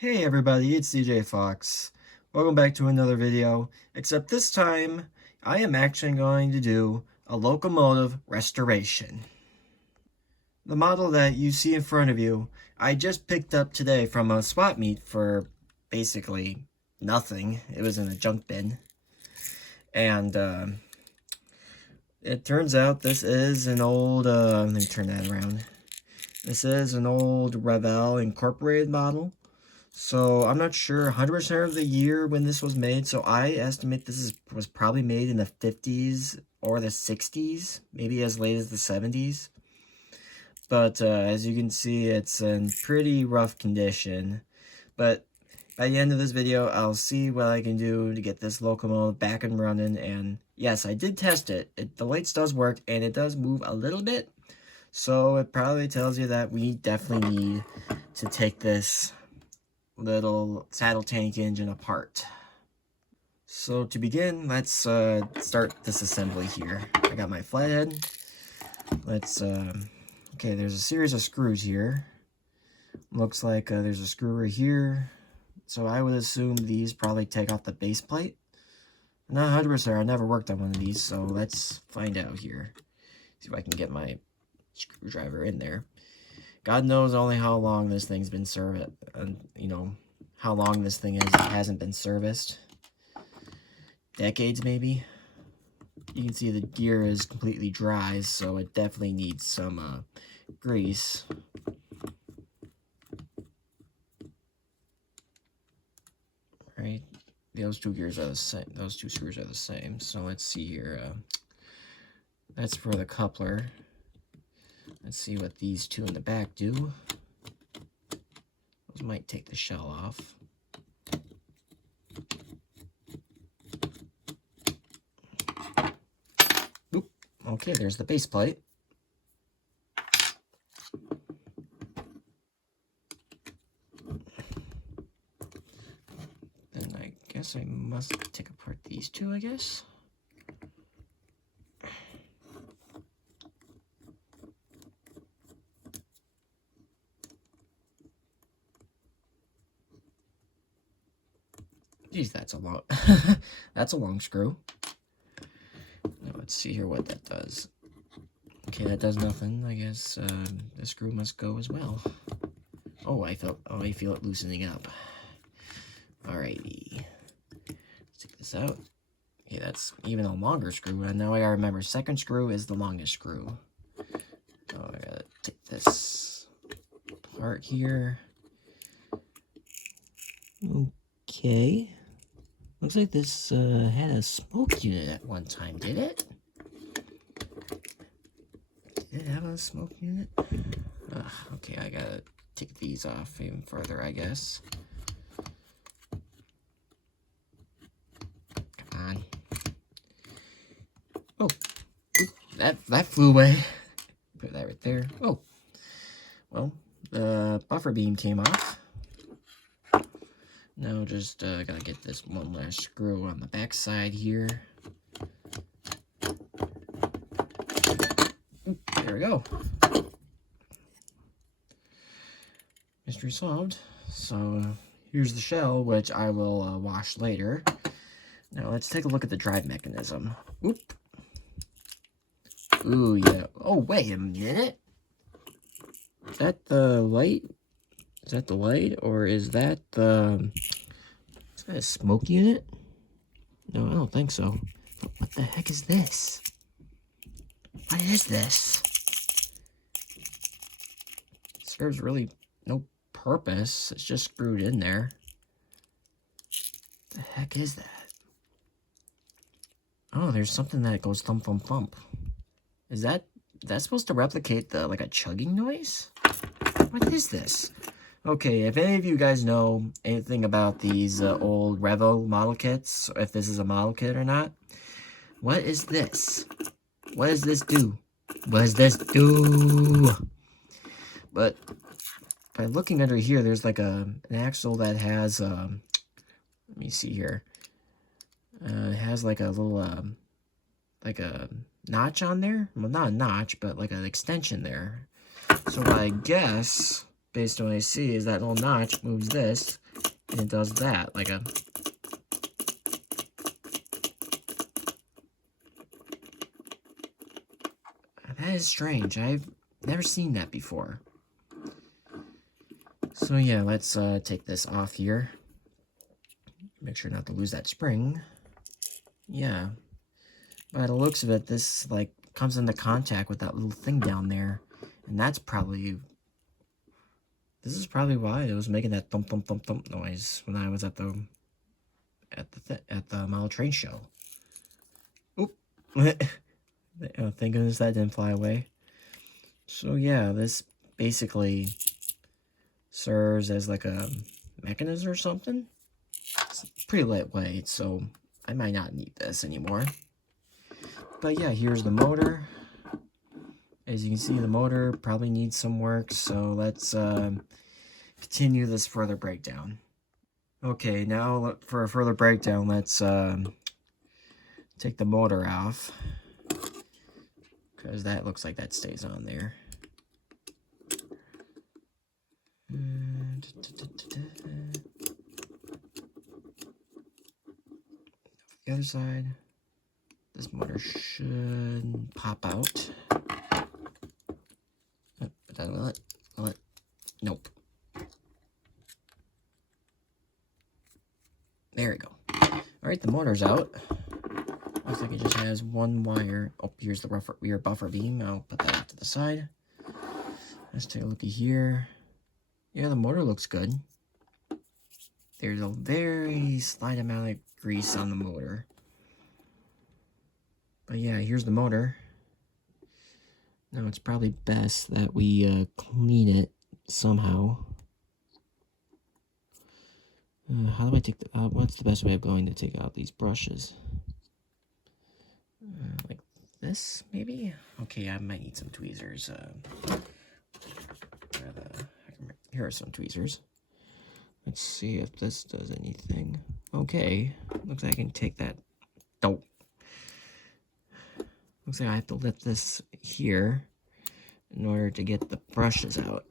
Hey everybody, it's DJ Fox. Welcome back to another video, except this time I am actually going to do a locomotive restoration. The model that you see in front of you, I just picked up today from a swap meet for basically nothing. It was in a junk bin. And it turns out this is an old, let me turn that around. This is an old Revell Incorporated model. So I'm not sure 100% of the year when this was made. So I estimate this was probably made in the 50s or the 60s, maybe as late as the 70s. But as you can see, it's in pretty rough condition. But by the end of this video, I'll see what I can do to get this locomotive back and running. And yes, I did test it. The lights does work and it does move a little bit. So it probably tells you that we definitely need to take this little saddle tank engine apart. So to begin, let's start this assembly here. I got my flathead. Let's okay, there's a series of screws here. Looks like there's a screw right here. So I would assume these probably take off the base plate. I'm not 100%, I never worked on one of these, so let's find out here. See if I can get my screwdriver in there. God knows only how long this thing's been serviced, you know, how long this thing hasn't been serviced. Decades, maybe. You can see the gear is completely dry, so it definitely needs some grease. Right, those two gears are the same. Those two screws are the same. So let's see here. That's for the coupler. Let's see what these two in the back do. Those might take the shell off. Oop. Okay, there's the base plate. Then I guess I must take apart these two, I guess. Geez, that's a long, that's a long screw. Now let's see here what that does. Okay, that does nothing. I guess the screw must go as well. Oh, I feel it loosening up. Alrighty, let's take this out. Okay, that's even a longer screw. And now I gotta remember, second screw is the longest screw. Oh, I gotta take this apart here. Okay. Looks like this had a smoke unit at one time, did it? Did it have a smoke unit? Okay, I gotta take these off even further, I guess. Come on. Oh, that flew away. Put that right there. Oh, well, the buffer beam came off. Now just gotta get this one last screw on the back side here. Oop, there we go. Mystery solved. So here's the shell, which I will wash later. Now let's take a look at the drive mechanism. Oop. Ooh, yeah. Oh, wait a minute. Is that the light? Is that the light, or is that the... Is that a smoke unit? No, I don't think so. But what the heck is this? What is this? It serves really no purpose. It's just screwed in there. What the heck is that? Oh, there's something that goes thump, thump, thump. Is that supposed to replicate the, like, a chugging noise? What is this? Okay, if any of you guys know anything about these old Revell model kits, if this is a model kit or not, what is this? What does this do? What does this do? But by looking under here, there's like an axle that has, let me see here. It has like a little, like a notch on there. Well, not a notch, but like an extension there. So what I guess, based on what I see, is that little notch moves this, and it does that, like a... That is strange. I've never seen that before. So yeah, let's take this off here. Make sure not to lose that spring. Yeah. By the looks of it, this like comes into contact with that little thing down there. And that's probably... This is probably why it was making that thump thump thump thump noise when I was at the model train show. Oop. Thank goodness that didn't fly away. So yeah, this basically serves as like a mechanism or something. It's pretty lightweight, so I might not need this anymore. But yeah, here's the motor. As you can see, the motor probably needs some work, so let's continue this further breakdown. Okay, now for a further breakdown, let's take the motor off, because that looks like that stays on there. The other side, this motor should pop out. Oh, but that will it? Will it? Nope. There we go. Alright, the motor's out. Looks like it just has one wire. Oh, here's the rear buffer beam. I'll put that off to the side. Let's take a look at here. Yeah, the motor looks good. There's a very slight amount of grease on the motor. But yeah, here's the motor. Now it's probably best that we clean it somehow. How do I take what's the best way of going to take out these brushes? Like this, maybe? Okay, I might need some tweezers. Here are some tweezers. Let's see if this does anything. Okay, looks like I can take that. Oh. Looks like I have to lift this here in order to get the brushes out.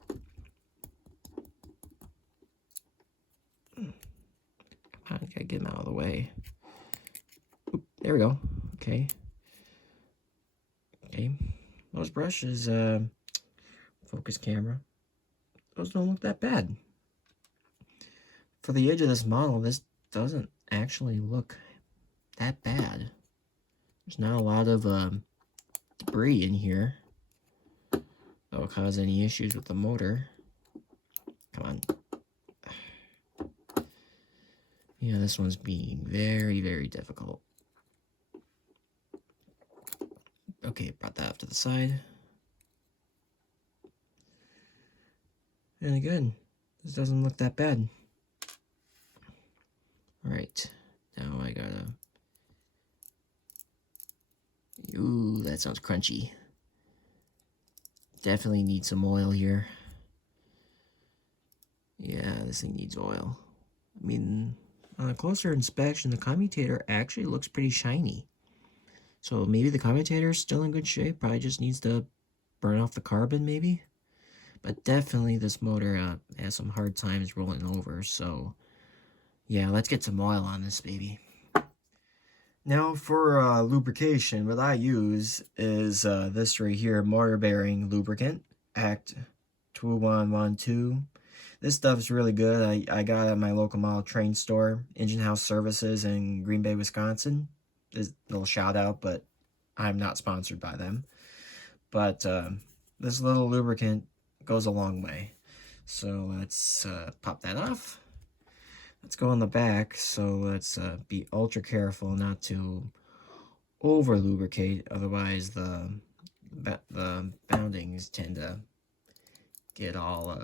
Come on, gotta get them out of the way. Oop, there we go. Okay. Okay. Those brushes, focus camera. Those don't look that bad. For the age of this model, this doesn't actually look that bad. There's not a lot of debris in here that will cause any issues with the motor. Come on. Yeah, this one's being very, very difficult. Okay, brought that off to the side. Really good. This doesn't look that bad. Alright, now I gotta... Ooh, that sounds crunchy. Definitely need some oil here. Yeah, this thing needs oil. I mean, on a closer inspection, the commutator actually looks pretty shiny. So maybe the commutator is still in good shape. Probably just needs to burn off the carbon, maybe. But definitely this motor has some hard times rolling over. So yeah, let's get some oil on this baby. Now for lubrication, what I use is this right here, motor bearing lubricant, Act 2112. This stuff is really good. I got it at my local model train store, Engine House Services in Green Bay, Wisconsin. This little shout out, but I'm not sponsored by them. But this little lubricant goes a long way. So let's pop that off. Let's go on the back, so let's be ultra careful not to over lubricate, otherwise the boundings tend to get all,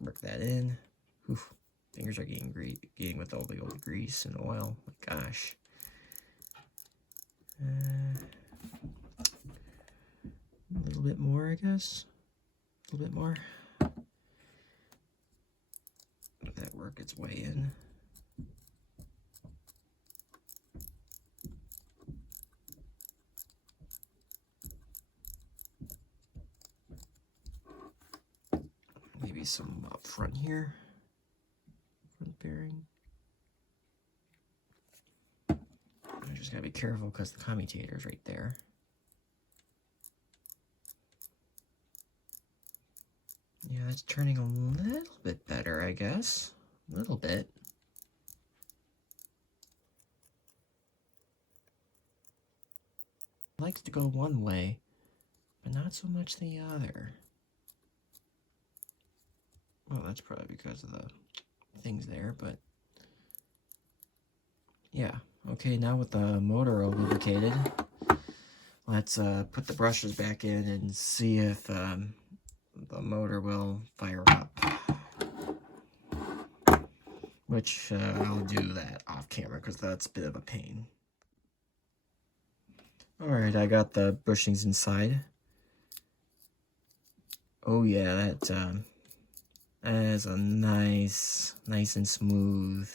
work that in. Oof, fingers are getting with all the old grease and oil. My gosh. A little bit more, I guess. A little bit more. Let that work its way in. Maybe some up front here. Front bearing. I just gotta be careful because the commutator's right there. Yeah, that's turning a little bit better, I guess. A little bit. It likes to go one way, but not so much the other. Well, that's probably because of the things there, but yeah. Okay, now with the motor all lubricated, let's put the brushes back in and see if the motor will fire up. Which I'll do that off camera because that's a bit of a pain. Alright, I got the bushings inside. Oh yeah, that is a nice and smooth.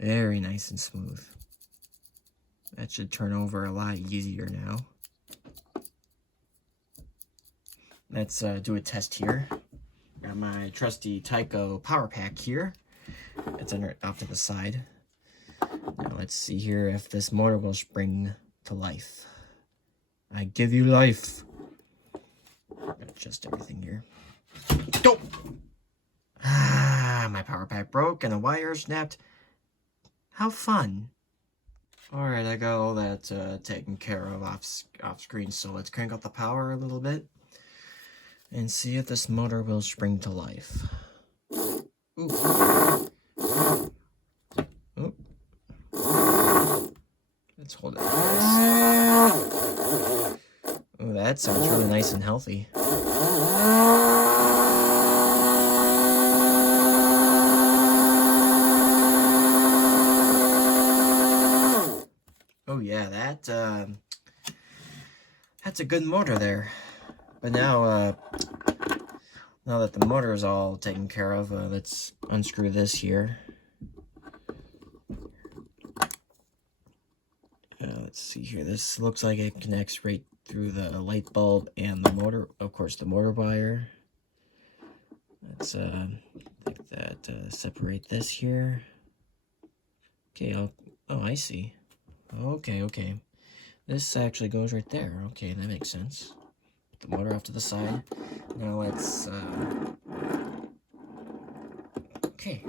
Very nice and smooth. That should turn over a lot easier now. Let's do a test here. Got my trusty Tyco power pack here. It's off to the side. Now let's see here if this motor will spring to life. I give you life. I'm gonna adjust everything here. Go! Ah, my power pack broke and the wire snapped. How fun. Alright, I got all that taken care of off screen, so let's crank up the power a little bit and see if this motor will spring to life. Ooh. Oop. Let's hold it like this. Oh, that sounds really nice and healthy. Oh yeah, that's a good motor there. But now, now that the motor is all taken care of, let's unscrew this here. Let's see here. This looks like it connects right through the light bulb and the motor, of course, the motor wire. Let's take that, separate this here. Okay, oh, I see. Okay. This actually goes right there. Okay, that makes sense. Put the motor off to the side. Now let's, okay.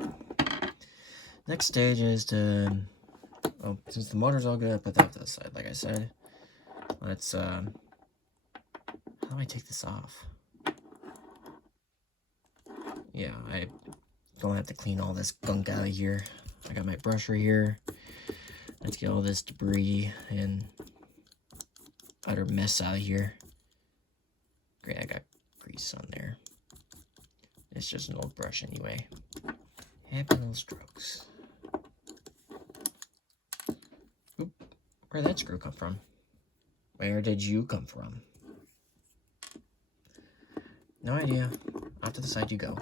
Next stage is to, well, since the motor's all good, I put that to the side, like I said. Let's, how do I take this off? Yeah, I don't have to clean all this gunk out of here. I got my brush right here. Let's get all this debris and utter mess out of here. Great, I got grease on there. It's just an old brush anyway. Happy little strokes. Oop, where'd that screw come from? Where did you come from? No idea. Off to the side you go.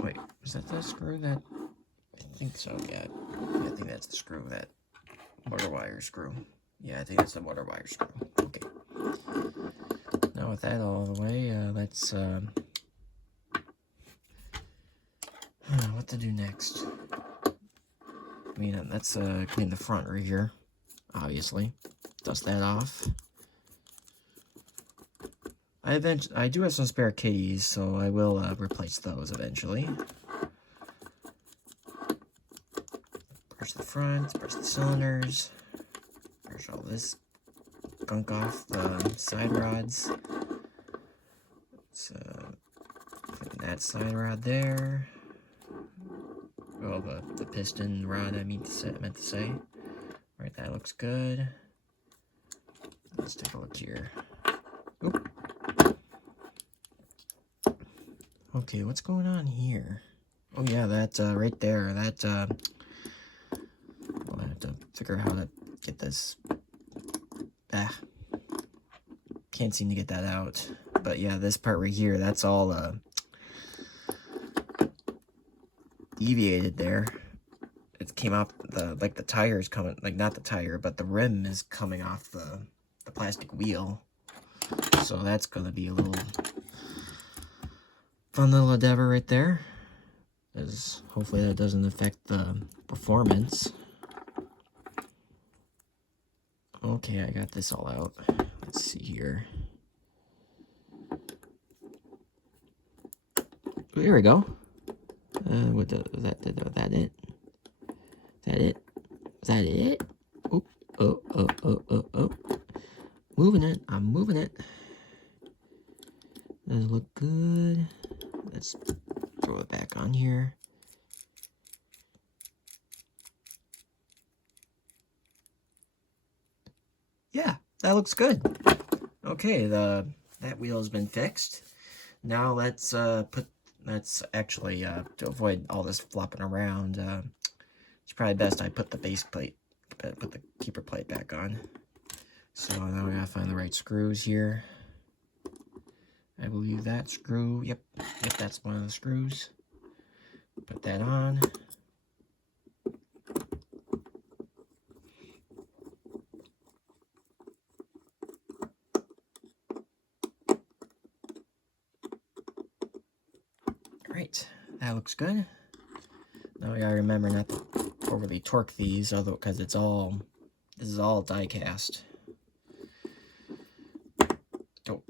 Wait, is that the screw that... I think so, yeah. I think that's the screw, that motor wire screw. Yeah, I think that's the motor wire screw. Okay. Now with that all the way, let's, what to do next? I mean, let's clean the front right here, obviously. Dust that off. I do have some spare keys, so I will replace those eventually. Brush the front, brush the cylinders, brush all this gunk off the side rods. Let's put that side rod there. Well, the piston rod I meant to say. Alright, that looks good. Let's take a look here. Okay, what's going on here? Oh yeah, that right there, that I'll have to figure out how to get this. Can't seem to get that out. But yeah, this part right here, that's all deviated there. It came off the, like the tire is coming, like not the tire, but the rim is coming off the plastic wheel. So that's gonna be a little fun little endeavor right there. As hopefully that doesn't affect the performance. Okay, I got this all out. Let's see here. There we go. Was that it? Is that it? Is that it? Oh, oh, oh, oh, oh, oh. Moving it. I'm moving it. Does look good. Let's throw it back on here. Yeah, that looks good. Okay, that wheel has been fixed. Now let's actually to avoid all this flopping around. It's probably best I put the base plate, put the keeper plate back on. So now we gotta find the right screws here. I believe that screw, yep, that's one of the screws. Put that on. Right, that looks good. Now we gotta remember not to overly torque these, although because this is all die cast. Oh.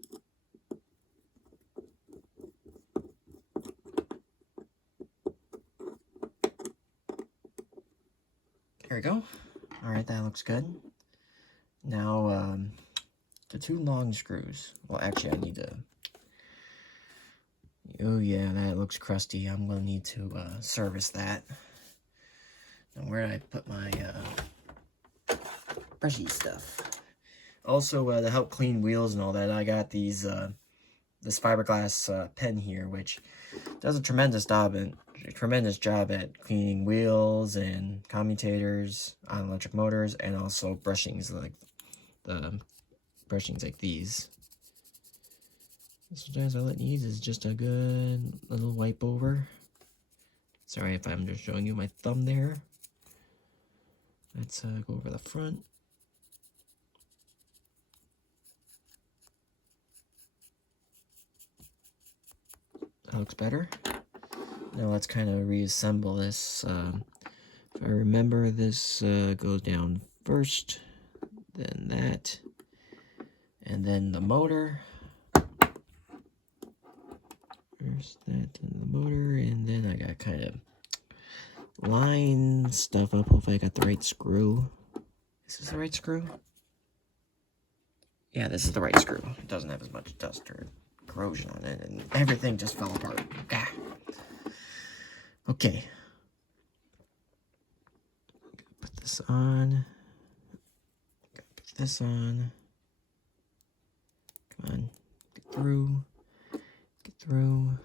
There we go. All right, that looks good. Now the two long screws. Well, actually, I need to. Oh yeah, that looks crusty. I'm gonna need to service that. Now, where did I put my brushy stuff? Also, to help clean wheels and all that, I got these this fiberglass pen here, which does a tremendous job at cleaning wheels and commutators on electric motors, and also brushings like these. Sometimes all it needs is just a good little wipe over. Sorry if I'm just showing you my thumb there. Let's go over the front. That looks better. Now let's kind of reassemble this. If I remember, this goes down first, then that, and then the motor. First that, then the motor, and then I got kind of line stuff up. Hopefully I got the right screw. Is this the right screw? Yeah, this is the right screw. It doesn't have as much dust or corrosion on it, and everything just fell apart. Ah. Okay. Put this on. Put this on. Come on. Get through. Get through.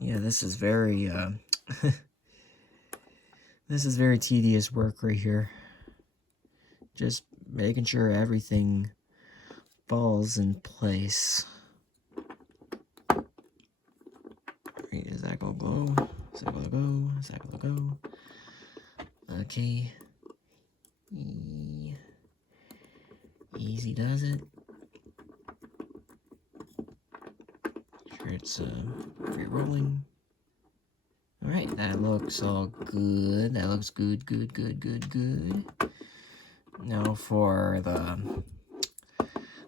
Yeah, this is very, this is very tedious work right here. Just making sure everything falls in place. Is that gonna go? Is that gonna go? Is that gonna go? Okay. Easy does it. Sure it's re-rolling. Alright, that looks all good. That looks good, good, good, good, good. Now for the...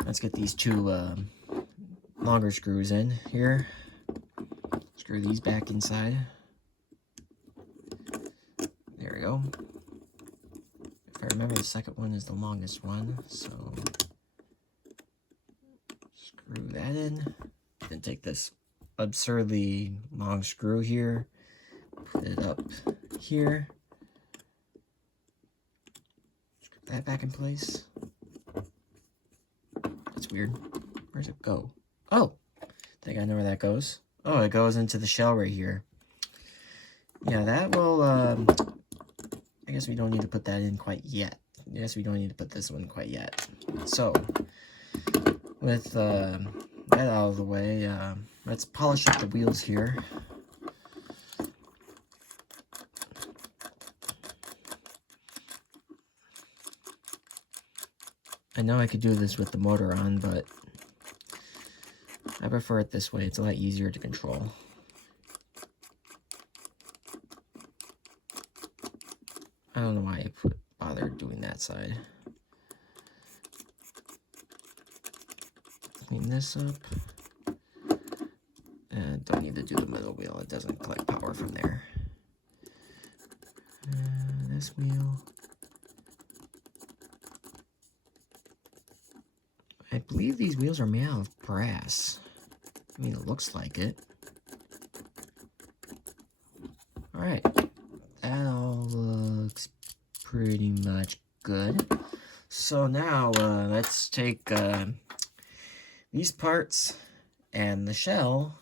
Let's get these two longer screws in here. Screw these back inside. There we go. If I remember, the second one is the longest one, so screw that in. Then take this absurdly long screw here, put it up here, screw that back in place. That's weird. Where's it go? Oh, Think I know where that goes? Oh, it goes into the shell right here. Yeah, that will, I guess we don't need to put that in quite yet. I guess we don't need to put this one quite yet. So, with that out of the way, let's polish up the wheels here. I know I could do this with the motor on, but I prefer it this way. It's a lot easier to control. I don't know why I bothered doing that side. Clean this up. And don't need to do the middle wheel. It doesn't collect power from there. This wheel. I believe these wheels are made out of brass. I mean, it looks like it. Alright. That all looks pretty much good. So now, let's take these parts and the shell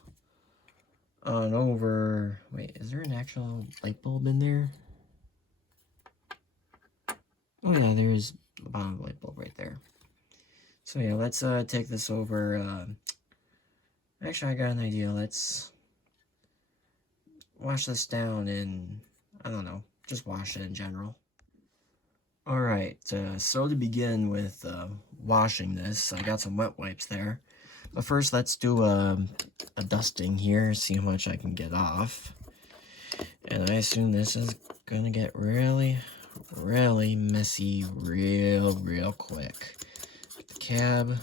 on over... Wait, is there an actual light bulb in there? Oh yeah, there is the bottom of the light bulb right there. So yeah, let's take this over. Actually, I got an idea. Let's wash this down in, I don't know, just wash it in general. Alright, so to begin with washing this, I got some wet wipes there. But first, let's do a dusting here, see how much I can get off. And I assume this is gonna get really, really messy real quick. Get the cab,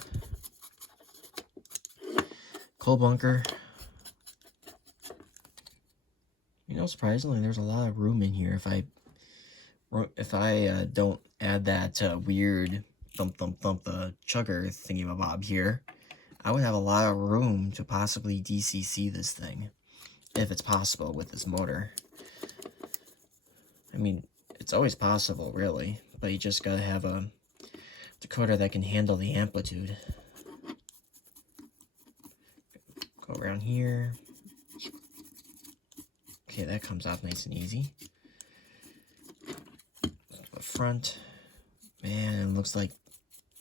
coal bunker. You know, surprisingly, there's a lot of room in here. If I don't add that weird thump chugger thingy-mabob here, I would have a lot of room to possibly DCC this thing, if it's possible with this motor. I mean, it's always possible, really, but you just gotta have a decoder that can handle the amplitude. Go around here. Okay, that comes off nice and easy. The front. Man, it looks like,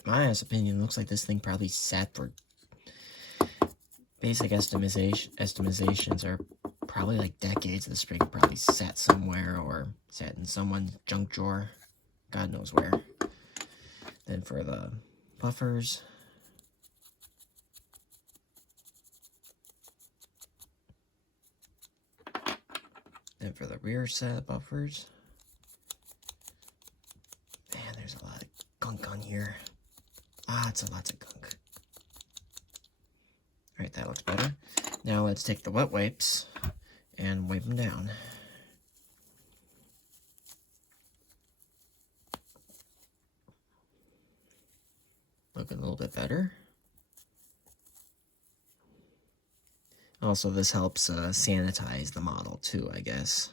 in my honest opinion, it looks like this thing probably sat for... Basic estimations are probably like decades. The spring probably sat somewhere or sat in someone's junk drawer. God knows where. Then for the buffers. Then for the rear set of buffers. Man, there's a lot of gunk on here. Lots of gunk. Alright, that looks better. Now let's take the wet wipes and wipe them down. Looking a little bit better. Also, this helps sanitize the model too, I guess.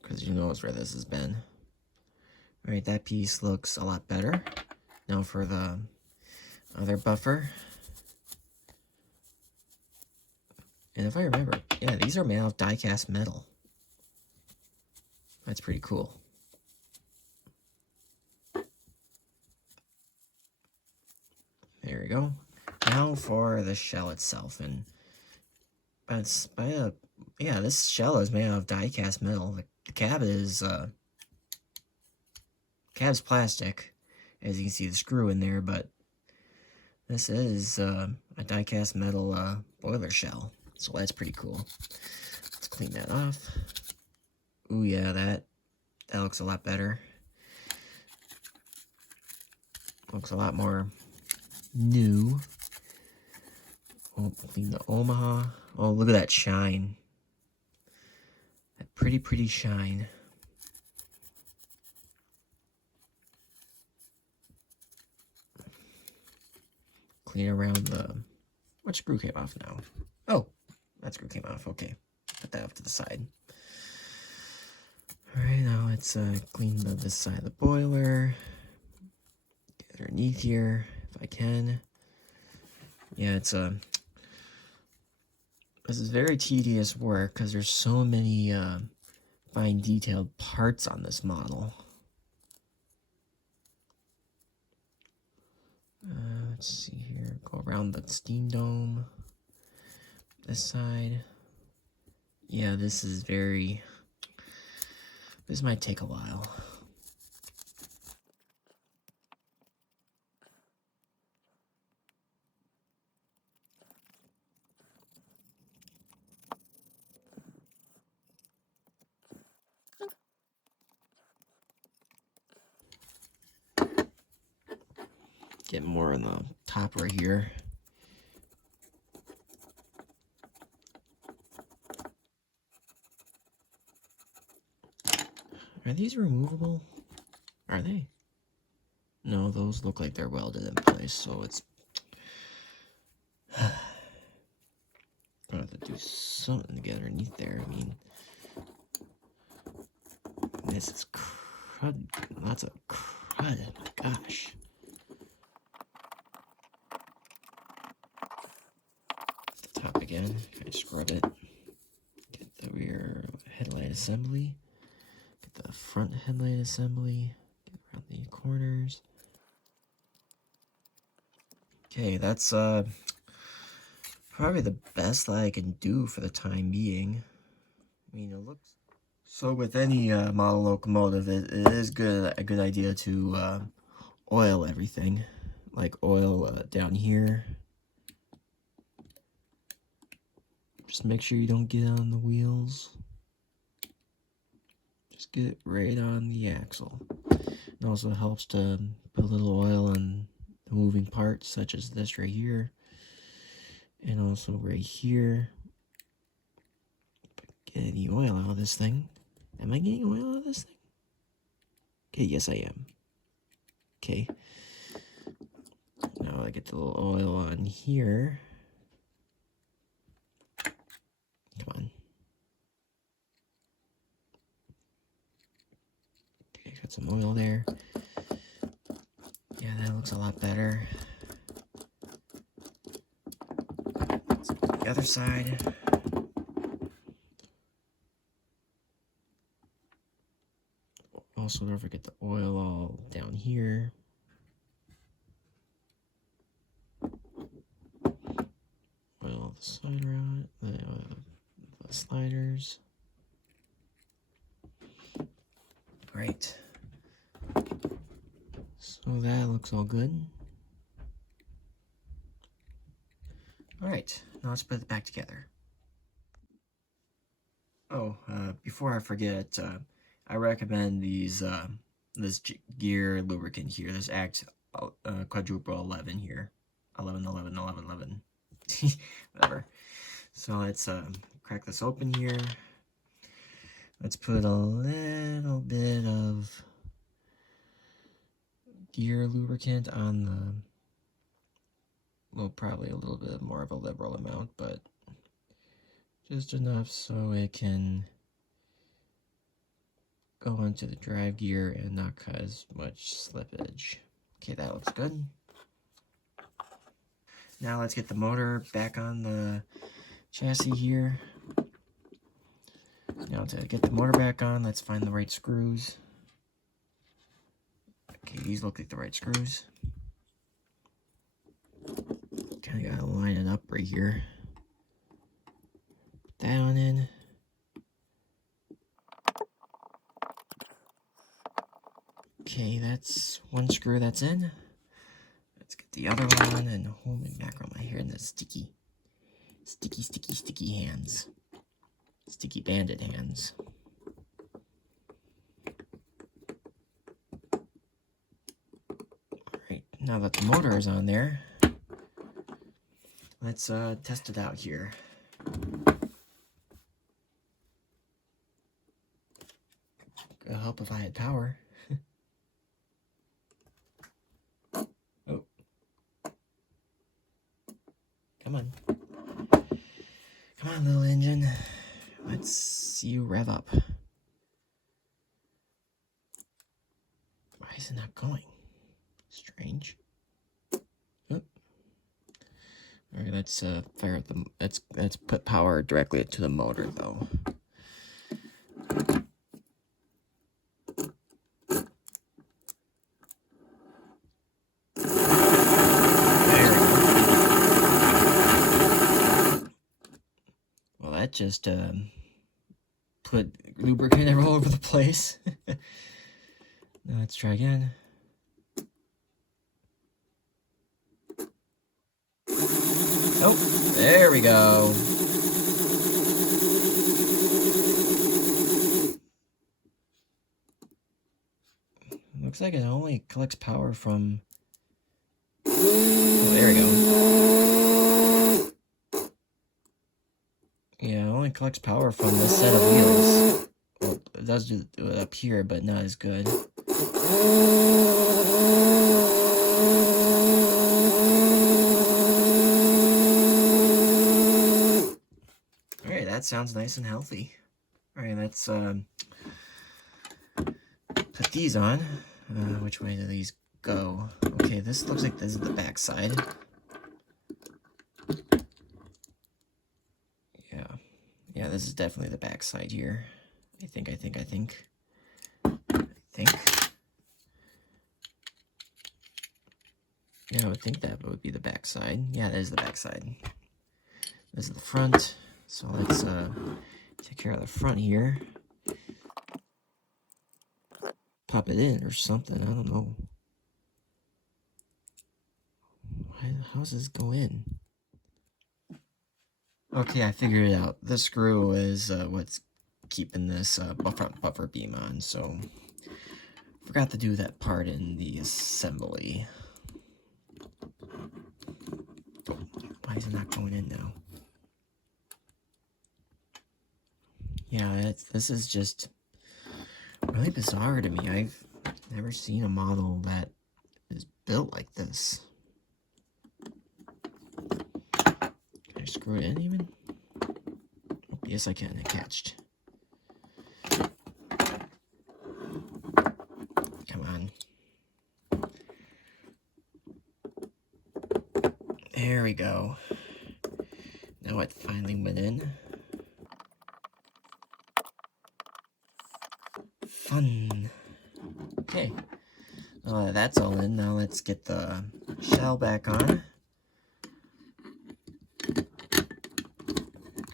Because you knows where this has been. Alright, that piece looks a lot better. Now for the other buffer. And if I remember, yeah, these are made out of die-cast metal. That's pretty cool. There we go. Now for the shell itself, and yeah, this shell is made out of die-cast metal. The cab is cab's plastic, as you can see the screw in there, but this is a die-cast metal boiler shell. So that's pretty cool. Let's clean that off. Ooh, yeah, that looks a lot better. Looks a lot more new. Oh, clean the Omaha. Oh, look at that shine. That pretty shine. Clean around the... What screw came off now? Oh, that screw came off. Okay, put that off to the side. Alright, now let's clean this side of the boiler. Get underneath here, if I can. Yeah, this is very tedious work because there's so many fine detailed parts on this model. Let's see here. Go around the steam dome. This side. Yeah, this is very... This might take a while. Get more on the top right here. Are these removable? Are they? No, those look like they're welded in place, so it's... gonna have to do something to get underneath there. I mean, this is crud. Lots of crud. Oh my gosh. The top again. I scrub it. Get the rear headlight assembly. Get the front headlight assembly. Get around the corners. Okay, that's probably the best that I can do for the time being. I mean, it looks... So with any model locomotive, it is a good idea to oil everything. Like oil down here. Just make sure you don't get on the wheels. Just get right on the axle. It also helps to put a little oil on the moving parts, such as this right here. And also right here. Get any oil out of this thing. Am I getting oil out of this thing? Okay, yes I am. Okay. Now I get the little oil on here. Come on. Okay, got some oil there. Yeah, that looks a lot better. Let's go to the other side. Also, don't forget the oil all down here. Oil the side rod, the sliders. Great. So that looks all good. Alright, now let's put it back together. Oh, before I forget, I recommend these this gear lubricant here, this Act quadruple 11 here. 11, 11, 11, 11. Whatever. So let's crack this open here. Let's put a little bit of gear lubricant on the, well, probably a little bit more of a liberal amount, but just enough so it can go into the drive gear and not cause much slippage. Okay, that looks good. Now let's get the motor back on the chassis here. Now to get the motor back on, let's find the right screws. Okay, these look like the right screws. Kind of gotta line it up right here. Put that one in. Okay, that's one screw that's in. Let's get the other one, and holy mackerel, my hair in the sticky hands. Sticky bandit hands. Alright, now that the motor is on there, let's test it out here. It'll help if I had power. Oh. Come on. Come on, little engine. Let's see you rev up. Why is it not going? Strange. Oh. All right, let's fire up the. Let's put power directly into the motor though. Well, that just put lubricant all over the place. Now let's try again. Oh, there we go. Looks like it only collects power from... Oh, there we go. Yeah, it only collects power from this set of wheels. Well, it does do it up here, but not as good. Alright, that sounds nice and healthy. Alright, let's put these on. Which way do these go? Okay, this looks like this is the back side. Yeah, this is definitely the back side here. I think. Yeah, I would think that would be the back side. Yeah, that is the back side. This is the front. So let's take care of the front here. Pop it in or something. I don't know. How does this go in? Okay, I figured it out. The screw is what's keeping this buffer beam on, so forgot to do that part in the assembly. Oh, why is it not going in now? Yeah, this is just really bizarre to me. I've never seen a model that is built like this. Can I screw it in even? Oh, yes, I can. It catched. Come on. There we go. Now it finally went in. Fun. Okay. That's all in. Now let's get the shell back on.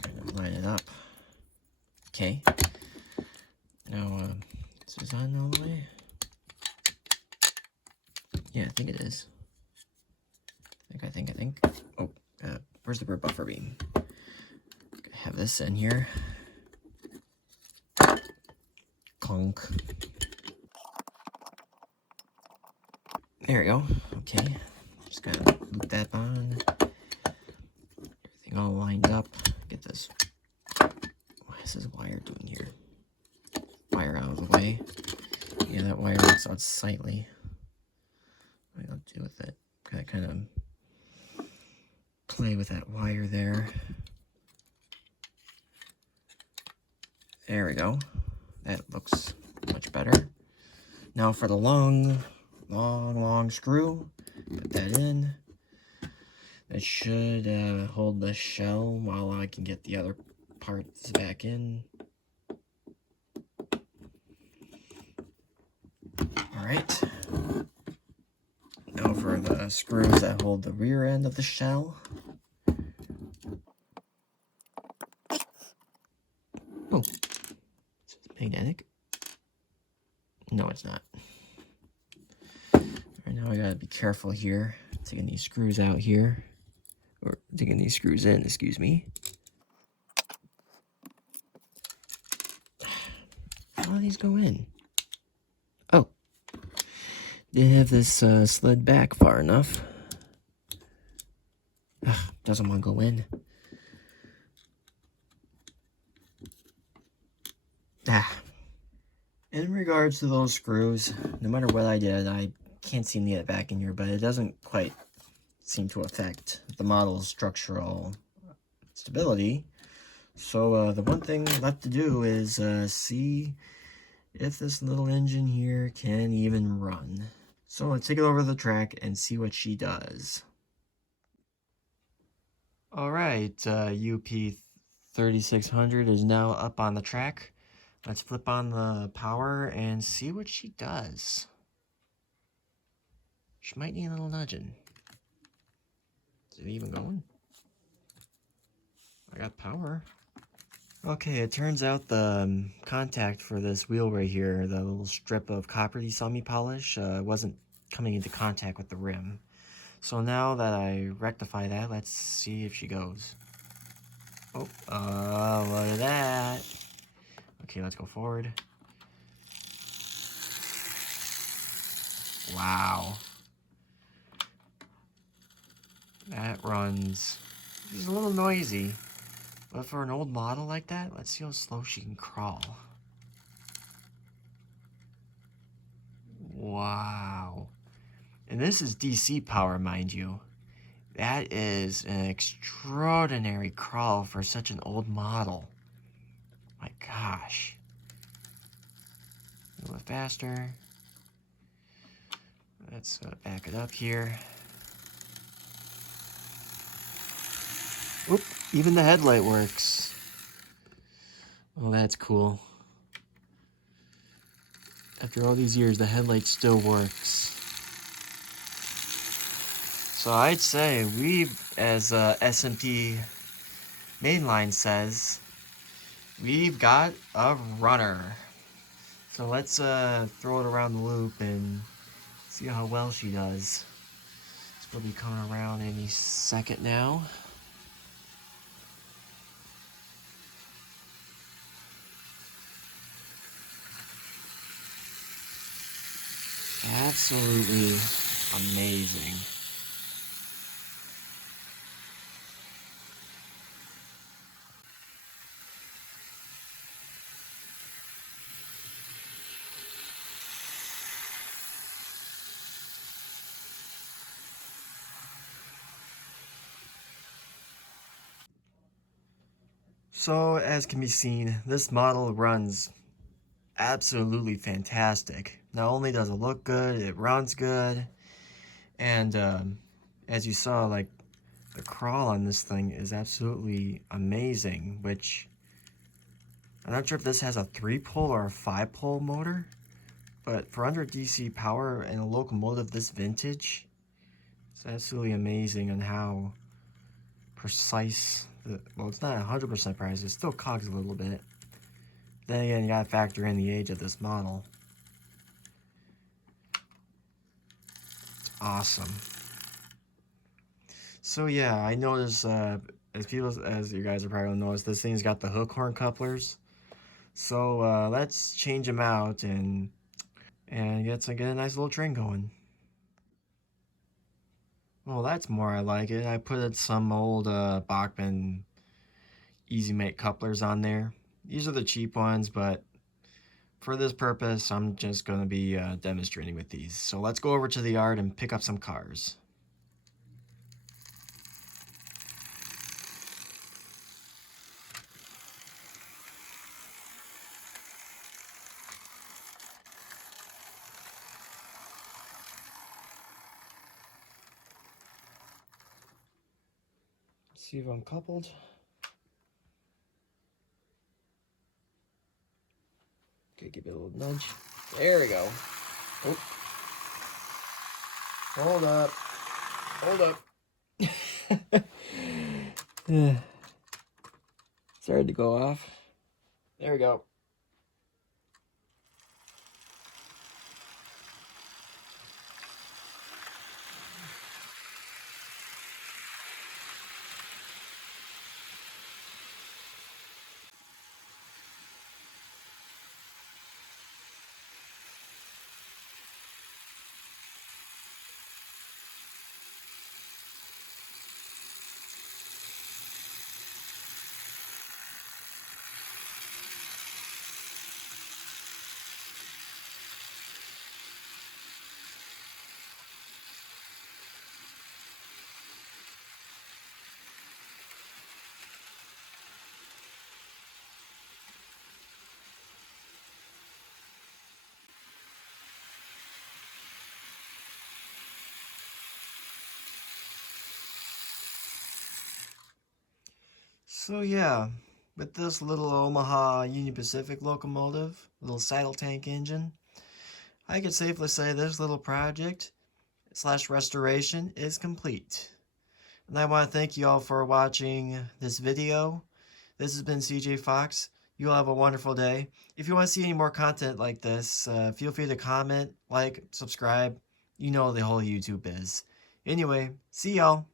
Kind of line it up. Okay. Now, is this on all the way? Yeah, I think it is. I think. Oh, where's the rear buffer beam? Have this in here. Clunk. There we go. Okay. Just gotta loop that on. Everything all lined up. Get this. What is this wire doing here? Wire out of the way. Yeah, that wire looks unsightly. What do I do with it? Gotta kind of play with that wire there. There we go. That looks much better. Now for the long screw, put that in. That should hold the shell while I can get the other parts back in. Alright. Now for the screws that hold the rear end of the shell. Oh, is this magnetic? No, it's not. Alright, now I gotta be careful here. Taking these screws out here. Or taking these screws in, excuse me. How do these go in? Oh. Didn't have this slid back far enough. Ugh, doesn't want to go in. In regards to those screws, no matter what I did, I can't seem to get it back in here, but it doesn't quite seem to affect the model's structural stability. So the one thing left to do is see if this little engine here can even run. So let's take it over the track and see what she does. Alright, UP 3600 is now up on the track. Let's flip on the power and see what she does. She might need a little nudging. Is it even going? I got power. Okay, it turns out the contact for this wheel right here, the little strip of copper you saw me polish, wasn't coming into contact with the rim. So now that I rectify that, let's see if she goes. Oh, look at that. Okay, let's go forward. Wow. That runs. She's a little noisy. But for an old model like that, let's see how slow she can crawl. Wow. And this is DC power, mind you. That is an extraordinary crawl for such an old model. My gosh. A little faster. Let's back it up here. Oop, even the headlight works. Well, that's cool. After all these years, the headlight still works. So I'd say we've, as S&P Mainline says, we've got a runner. So let's throw it around the loop and see how well she does. She'll be coming around any second now. Absolutely amazing. So as can be seen, this model runs absolutely fantastic. Not only does it look good, it runs good, and as you saw, like, the crawl on this thing is absolutely amazing, which I'm not sure if this has a 3-pole or a 5-pole motor, but for under DC power and a locomotive this vintage, it's absolutely amazing on how precise, well, it's not 100% precise, it still cogs a little bit. Then again, you gotta factor in the age of this model. It's awesome. So yeah, I noticed, as you guys are probably gonna notice, this thing's got the hook horn couplers. So let's change them out and get a nice little train going. Well, that's more I like it. I put some old Bachmann Easy Mate couplers on there. These are the cheap ones, but for this purpose, I'm just going to be demonstrating with these. So let's go over to the yard and pick up some cars. Let's see if I'm coupled. Okay, give it a little nudge. There we go. Oh. Hold up. Hold up. Started to go off. There we go. So yeah, with this little Omaha Union Pacific locomotive, little saddle tank engine, I could safely say this little project / restoration is complete. And I want to thank you all for watching this video. This has been CJ Fox. You all have a wonderful day. If you want to see any more content like this, feel free to comment, like, subscribe. You know the whole YouTube is. Anyway, see y'all.